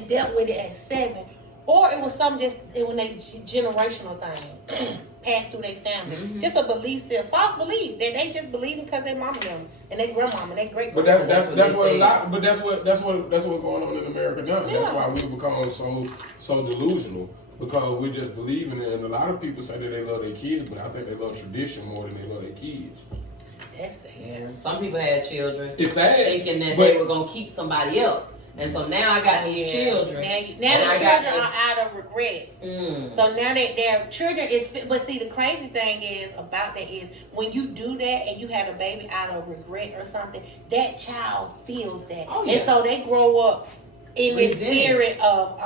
dealt with it at 7, or it was something when they generational thing passed through their family. Just a belief system, false belief that they just believe because their mama them and their grandmama and their great. But that's what a lot. But that's what's going on in America now. Yeah. That's why we become so delusional. Because we just believe in it, and a lot of people say that they love their kids, but I think they love tradition more than they love their kids. That's sad. Yeah, some people had children thinking that they were gonna keep somebody else, and so now I got these children. Now the children are out of regret. So now that their children is, but see the crazy thing is about that is when you do that and you have a baby out of regret or something, that child feels that, and so they grow up in the spirit of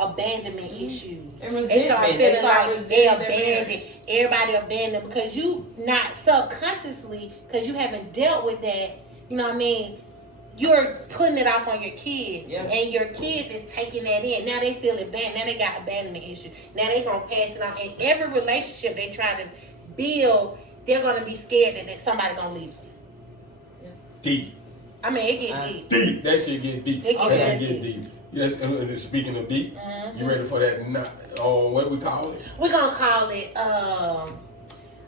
abandonment issues. And resentment. They start feeling like they abandoned. Everybody abandoned because you not subconsciously, because you haven't dealt with that. You know what I mean? You're putting it off on your kids, and your kids is taking that in. Now they feel abandoned. Now they got abandonment issues. Now they gonna pass it on. In every relationship they try to build, they're gonna be scared that somebody gonna leave them. Yeah. Deep. I mean, it get deep. Deep. That shit get deep. It get deep. Yes, and speaking of deep, you ready for that? What do we call it? We're gonna call it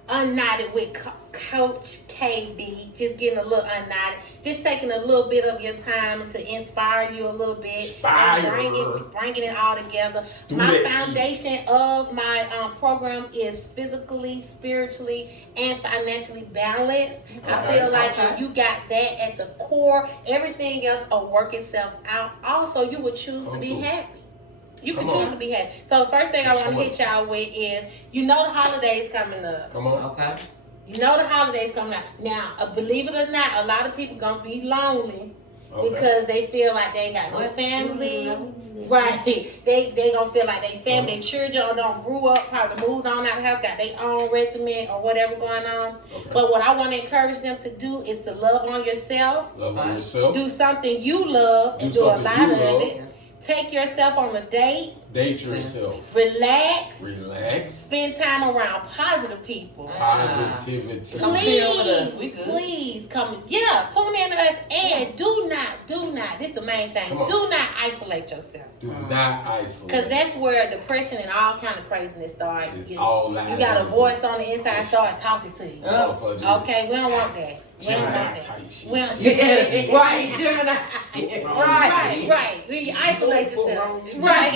Unknotted with Coach KB. Just getting a little unknotted. Just taking a little bit of your time to inspire you a little bit. And bringing it all together. My foundation of my program is physically, spiritually, and financially balanced. I feel like if you got that at the core, everything else will work itself out. Also, you would choose to be happy. You can choose to be happy. So the first thing I want to hit y'all with is, you know the holidays coming up. Come on. Okay. You know the holidays coming up. Now, believe it or not, a lot of people gonna be lonely because they feel like they ain't got no family. Right. They gonna feel like they family, their children don't grew up, probably moved on out of the house, got their own regiment or whatever going on. But what I want to encourage them to do is to love on yourself. Love on yourself. Do something you love and do a lot of it. Take yourself on a date. Date yourself. Relax. Spend time around positive people. Positivity. Come chill with us. We good. Please come. Yeah, tune in to us. And do not. This is the main thing. Do not isolate yourself. Do not isolate. Because that's where depression and all kind of craziness start. You got a voice on the inside start talking to you. Okay, we don't want that. Gemini type shit. Right, Gemini. Right. When you isolate yourself. Right.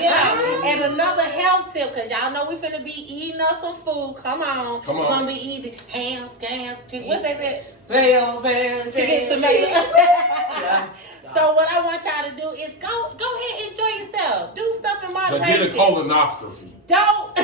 Yeah. And another health tip, because y'all know we finna be eating up some food. Come on. We're gonna be eating hams, what's that? Bells, chicken, tomato. So what I want y'all to do is go ahead and enjoy yourself. Do stuff in moderation. But get a colonoscophy. Don't.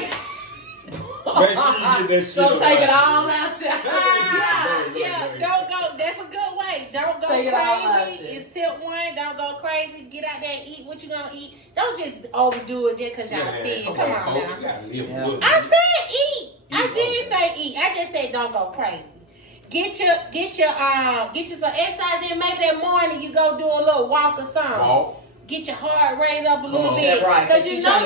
Make sure you get that shit. Don't take it all out, yeah. Don't go. That's a good way. Don't go crazy. It's tip 1. Don't go crazy. Get out there and eat what you gonna eat. Don't just overdo it just because y'all see it. Come on now. I said eat. I didn't say eat. I just said don't go crazy. Get your some exercise in. Maybe that morning you go do a little walk or something. Get your heart rate up a little bit. Right. Because you know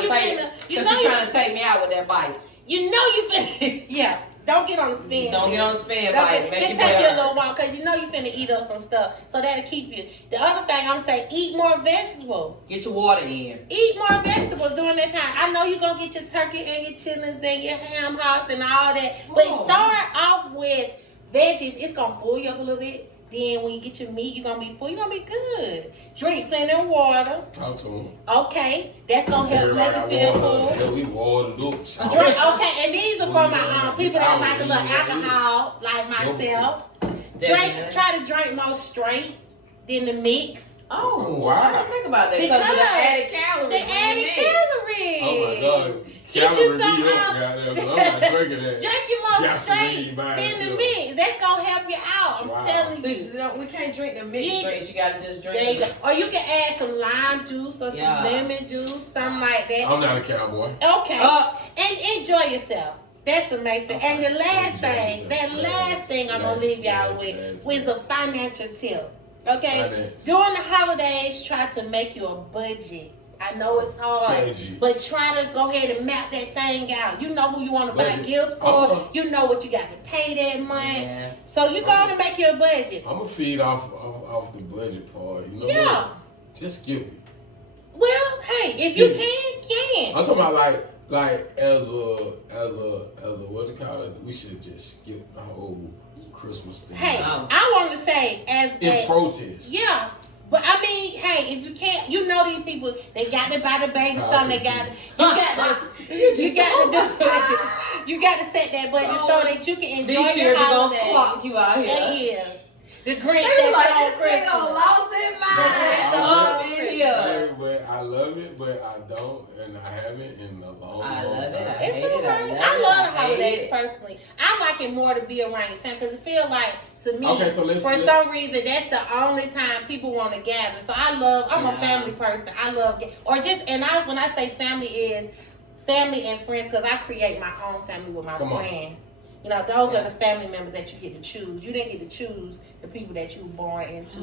you're trying to take me out with that bite. You know you finna, yeah. Don't get on the spin. Don't get on the spin bite. Just take your little walk because you know you finna eat up some stuff. So that'll keep you. The other thing I'm gonna say, eat more vegetables. Get your water in. Eat more vegetables during that time. I know you're gonna get your turkey and your chitlins and your ham hocks and all that. But start off with veggies. It's gonna full you up a little bit. Then when you get your meat, you're gonna be full. You're gonna be good. Drink plenty of water. Talk to them. Okay, that's gonna help make you feel full. Yeah, we watered up. Drink. Okay, and these are for my people that like a little alcohol, like myself. Try to drink more straight than the mix. Oh, wow. I didn't think about that because of the added calories. The added calories. Oh my God. Get you some Drink you more straight than the mix. That's gonna help you out. I'm telling you. So we can't drink the mix straight. You gotta just drink. There you go. Or you can add some lime juice or some lemon juice, something like that. I'm not a cowboy. Okay. And enjoy yourself. That's amazing. And the last thing I'm gonna leave y'all with was a financial tip. Okay? During the holidays, try to make you a budget. I know it's hard, but try to go ahead and map that thing out. You know who you want to buy gifts for. You know what you got to pay that month. So you go on and make your budget. I'm gonna feed off the budget part. You know Yeah. what? Just skip it. Well, hey, if you can. I'm talking about like as a what you call it? We should just skip the whole Christmas thing. Hey, I want to say in protest. Yeah. But I mean, hey, if you can't, you know these people, they got to buy the baby something. You got to set that budget so that you can enjoy your holiday. Clock you out here. They is. The Grinch that's on Christmas. Lost in mind. But I love it, but I don't, and I haven't in a long time. I love it. It's alright. I love the holidays personally. I like it more to be around your family because it feels like, to me, for some reason, that's the only time people want to gather. So I'm a family person. I love, when I say family is family and friends, because I create my own family with my friends. You know, those are the family members that you get to choose. You didn't get to choose the people that you were born into,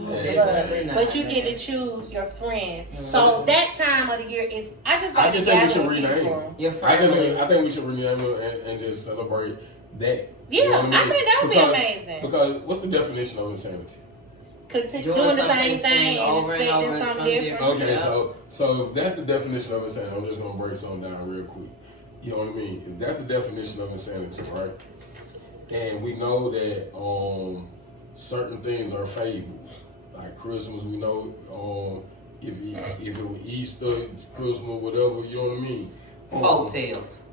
but you get to choose your friends. Mm-hmm. So that time of the year is, I just like to gather with people. Your family. I think we should rename it and just celebrate that. Yeah, you know I think that would be amazing. Because what's the definition of insanity? Doing the same thing and expecting something different. Okay, so if that's the definition of insanity, I'm just gonna break something down real quick. You know what I mean? If that's the definition of insanity, right? And we know that certain things are fables, like Christmas. We know if it was Easter, Christmas, whatever. You know what I mean? Folk tales.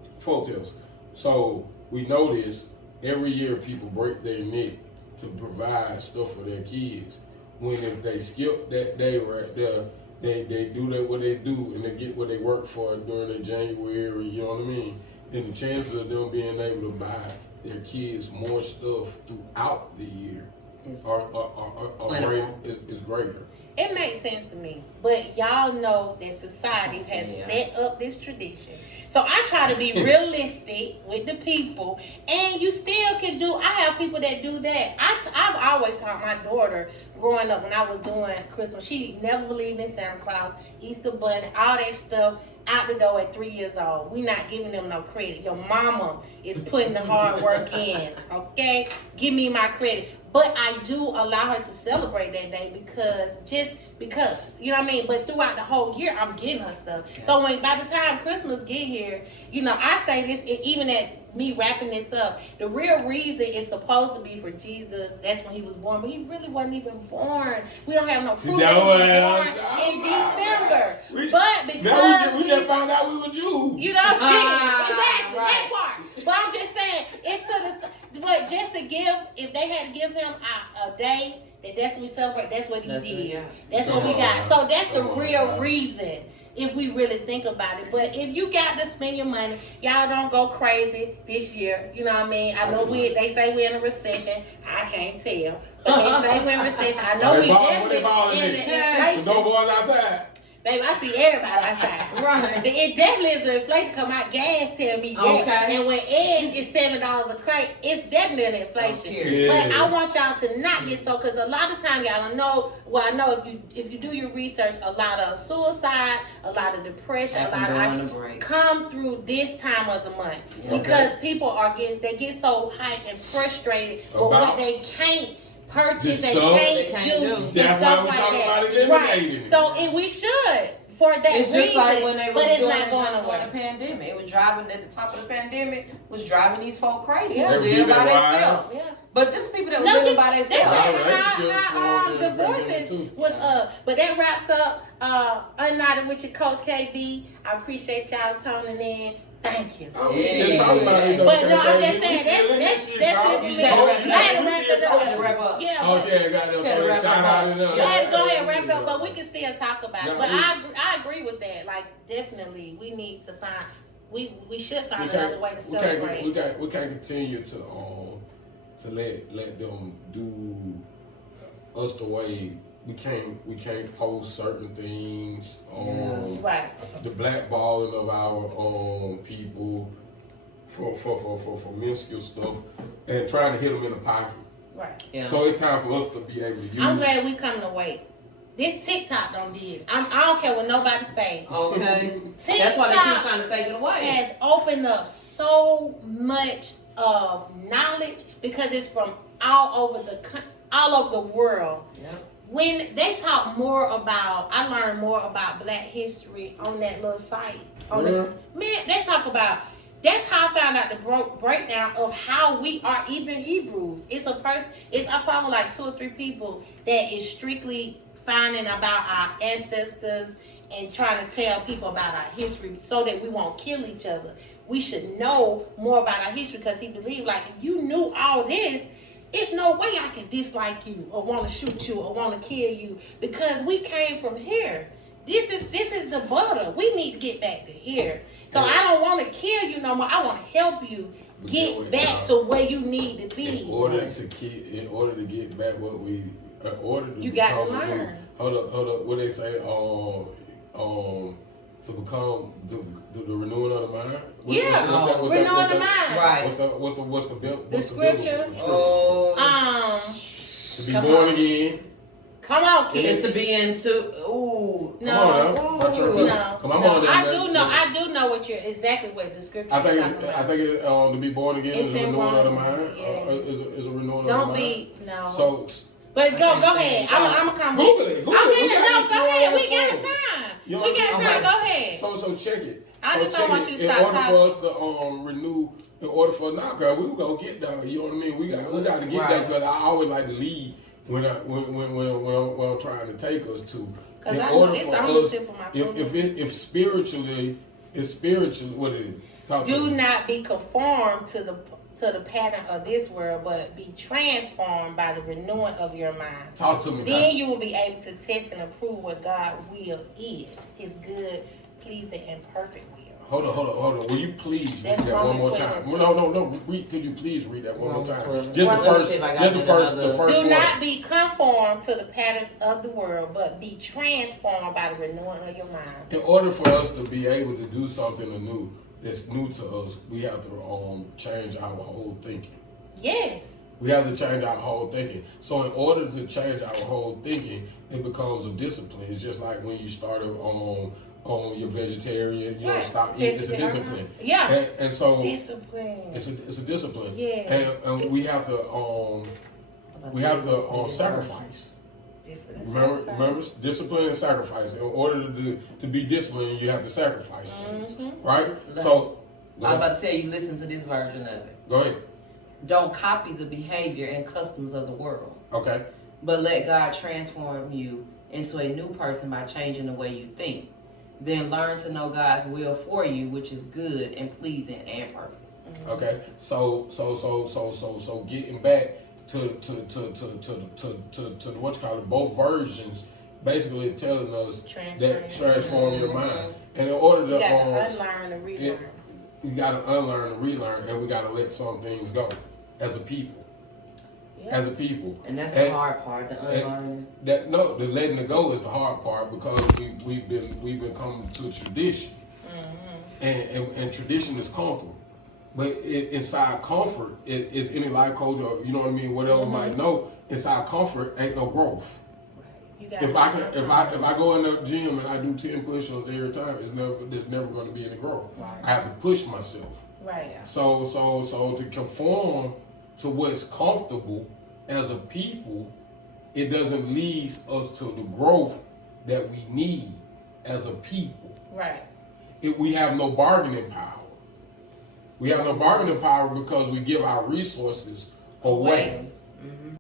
So we know this. Every year, people break their neck to provide stuff for their kids. When if they skip that day right there, they do that what they do and they get what they work for during the January. You know what I mean? Then the chances of them being able to buy their kids more stuff throughout the year is greater. It makes sense to me, but y'all know that society has set up this tradition. So I try to be realistic with the people, and you still can do. I have people that do that. I've always taught my daughter growing up when I was doing Christmas. She never believed in Santa Claus, Easter Bunny, all that stuff out the door at 3 years old. We not giving them no credit. Your mama is putting the hard work in. Okay, give me my credit. But I do allow her to celebrate that day because, you know what I mean? But throughout the whole year, I'm getting her stuff. Yeah. So by the time Christmas get here, you know, I say this, even at me wrapping this up, the real reason is supposed to be for Jesus. That's when he was born, but he really wasn't even born. We don't have no proof that he was born in December. But because we just found out we were Jews. You know what I'm saying? Exactly, that part. But I'm just saying, but just to give, if they had to give him a day, that's what we celebrate, that's what he did. That's what we got. So that's the real reason, if we really think about it. But if you got to spend your money, y'all don't go crazy this year. You know what I mean? I know they say we're in a recession. I can't tell. But they say we're in a recession. I know we definitely in inflation. No boys outside. Baby, I see everybody outside. Right. It definitely is the inflation come out. Gas tell me that. Okay. And when eggs is $7 a crate, it's definitely an inflation. Yes. But I want y'all to not get because a lot of time y'all don't know. Well, I know if you do your research, a lot of suicide, a lot of depression, a lot of come through this time of the month because people they get so hyped and frustrated with what they can't purchase and can't do. That's why we talking about eliminating it. So we should for that it's reason. Just like when they were but it's doing not going during the pandemic. It was driving at the top of the pandemic. Was driving these folk crazy. Yeah. Living by themselves. Yeah. But just people that were living by themselves. How divorces was But that wraps up Unknotted with your Coach KB. I appreciate y'all tuning in. Thank you. Oh, we still talking about it though. But no, I'm just saying that's it for me. I had to wrap it up. Yeah. Oh yeah, got to shout out it up. You had to go ahead and wrap it up, but we can still talk about it. But I agree with that. Like definitely, we need to find. We should find another way to celebrate. We can't continue to let them do us the way. We can't post certain things on the blackballing of our people for minuscule stuff and trying to hit them in the pocket. Right. Yeah. So it's time for us to be able to use. I'm glad we come to wait. This TikTok don't do it. I don't care what nobody say. Okay. That's why they keep trying to take it away. Has opened up so much of knowledge because it's from all over the world. Yep. When they talk more about, I learned more about Black history on that little site. Man, they talk about. That's how I found out the breakdown of how we are even Hebrews. I follow like 2 or 3 people that is strictly finding about our ancestors and trying to tell people about our history so that we won't kill each other. We should know more about our history because he believed like if you knew all this, it's no way I can dislike you or want to shoot you or want to kill you because we came from here. This is the butter. We need to get back to here. So I don't want to kill you no more. I want to help you get back to where you need to be. In order to get back what we, you got to learn. Hold up. What they say? To become the renewing of the mind. Renewing the mind. Right. What's the bill? The scripture. To be born again. Come on, kids. It's to be into. Come on, I do know exactly what the scripture. I think it's to be born again is a renewing of the mind. Is a renewing of the mind. Don't be no. So. But go ahead. I'm gonna come. Google it. Go ahead. We got time. We got time. Go ahead. So check it. I just don't want you to stop talking. In order for us to renew, in order for we were gonna get down. You know what I mean? We got to get that because I always like to lead when I'm trying to take us to. In order for us, if spiritually, what it is. Do not be conformed to the pattern of this world, but be transformed by the renewing of your mind. Talk to me. Then you will be able to test and approve what God's will is, His good, pleasing, and perfect will. Hold on. Will you please read that one more time? No. Could you please read that one more time? Just the first. Do not be conformed to the patterns of the world, but be transformed by the renewing of your mind. In order for us to be able to do something new that's new to us, we have to change our whole thinking. Yes. We have to change our whole thinking. So in order to change our whole thinking, it becomes a discipline. It's just like when you started on your vegetarian, you don't stop eating. It's a discipline. Yeah. And so discipline. It's a discipline. Yeah. And we have to sacrifice. Remember, discipline and sacrifice. In order to be disciplined, you have to sacrifice things, right? So I was about to say, you listen to this version of it. Go ahead. Don't copy the behavior and customs of the world. Okay. But let God transform you into a new person by changing the way you think. Then learn to know God's will for you, which is good and pleasing and perfect. Okay. So getting back to what you call it, both versions basically telling us that transform your mind. And in order to unlearn and relearn. You gotta unlearn and relearn, and we gotta let some things go as a people. Yeah. As a people. And that's the hard part, the unlearning. The letting it go is the hard part because we've been coming to tradition. And tradition is comfort. But inside comfort is any life coach or you know what I mean, whatever might know, inside comfort ain't no growth. If I go in the gym and I do 10 push-ups every time, there's never going to be any growth. Right. I have to push myself. Right. So to conform to what's comfortable as a people, it doesn't lead us to the growth that we need as a people. Right. We have no bargaining power. We have no bargaining power because we give our resources away.